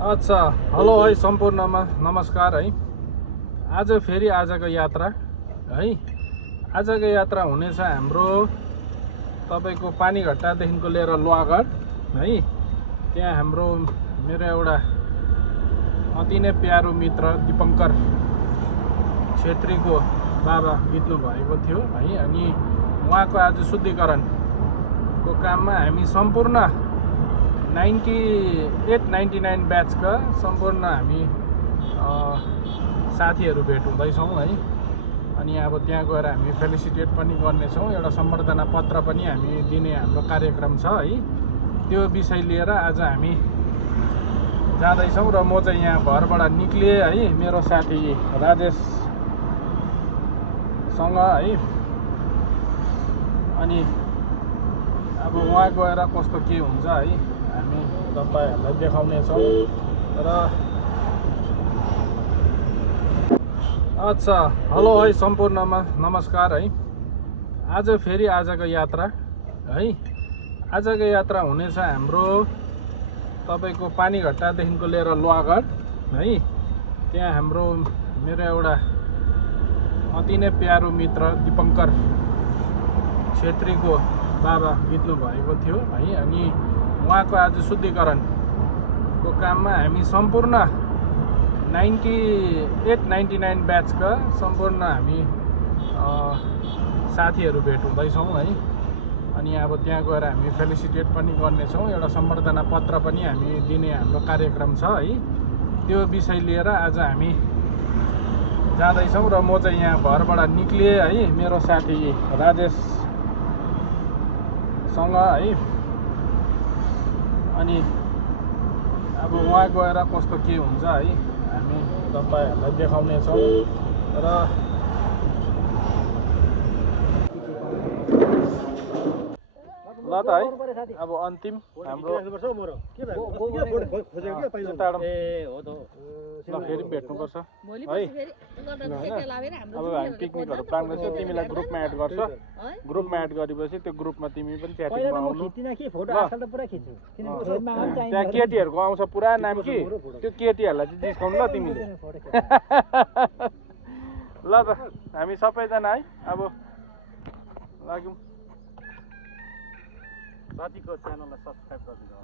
अच्छा, हेलो है सम्पूर्णमा नमस्कार है। आज फेरि आजको यात्रा है। आजको यात्रा हुनेछ हाम्रो तपाईको पानीघट्टादेखिको लिएर लोहागढ है। त्यहाँ हाम्रो मेरो एउटा अति नै प्यारो मित्र दीपङ्कर छेत्रीको बाबा बित्नु भएको थियो है। अनि उहाँको आज शुद्धिकरणको काममा हामी सम्पूर्ण 98-99 ब्याचका सम्पूर्ण हामी साथीहरू भेट हुँदैछौँ है। अनि अब त्यहाँ गएर हामी फेलिसिटेट पनि गर्नेछौँ। एउटा सम्बर्धना पत्र पनि हामी दिने हाम्रो कार्यक्रम छ है। त्यो विषय लिएर आज हामी जाँदैछौँ र म चाहिँ यहाँ घरबाट निक्लिएँ है, मेरो साथी राजेशसँग है। अनि अब उहाँ गएर कस्तो के हुन्छ है हामी तपाईहरुलाई देखाउनेछौँ र अच्छा, हेलो है सम्पूर्णमा नमस्कार है। आज फेरि आजको यात्रा है। आजको यात्रा हुनेछ हाम्रो तपाईको पानीघट्टादेखिको लिएर लोहागढ है। त्यहाँ हाम्रो मेरो एउटा अति नै प्यारो मित्र दीपङ्कर छेत्रीको बाबा बित्नु भएको थियो है। अनि उहाँको आज शुद्धिकरणको काममा हामी सम्पूर्ण 98-99 ब्याचका सम्पूर्ण हामी साथीहरू भेट हुँदैछौँ है। अनि अब त्यहाँ गएर हामी फेलिसिटेट पनि गर्नेछौँ। एउटा सम्बर्धना पत्र पनि हामी दिने हाम्रो कार्यक्रम छ है। त्यो विषय लिएर आज हामी जाँदैछौँ र म चाहिँ यहाँ घरबाट निक्लिएँ है, मेरो साथी राजेशसँग है। अनि अब उहाँ गएर कस्तो के हुन्छ है हामी तपाईहरुलाई देखाउनेछौँ र ल त है। अब अन्तिम हाम्रो फेरि भेट्नुपर्छ है। अब हामी पिकनिकहरू प्लान गर्छ, तिमीलाई ग्रुपमा एड गर्छ। ग्रुपमा एड गरेपछि त्यो ग्रुपमा तिमी पनि च्याटिङमा आउनु। त्यहाँ केटीहरूको आउँछ पुरा नाम कि, त्यो केटीहरूलाई चाहिँ जिस्काउनु ल तिमीले। ल त हामी सबैजना है अब लाग्यौँ। साथीको च्यानललाई सब्सक्राइब गरिदिनु।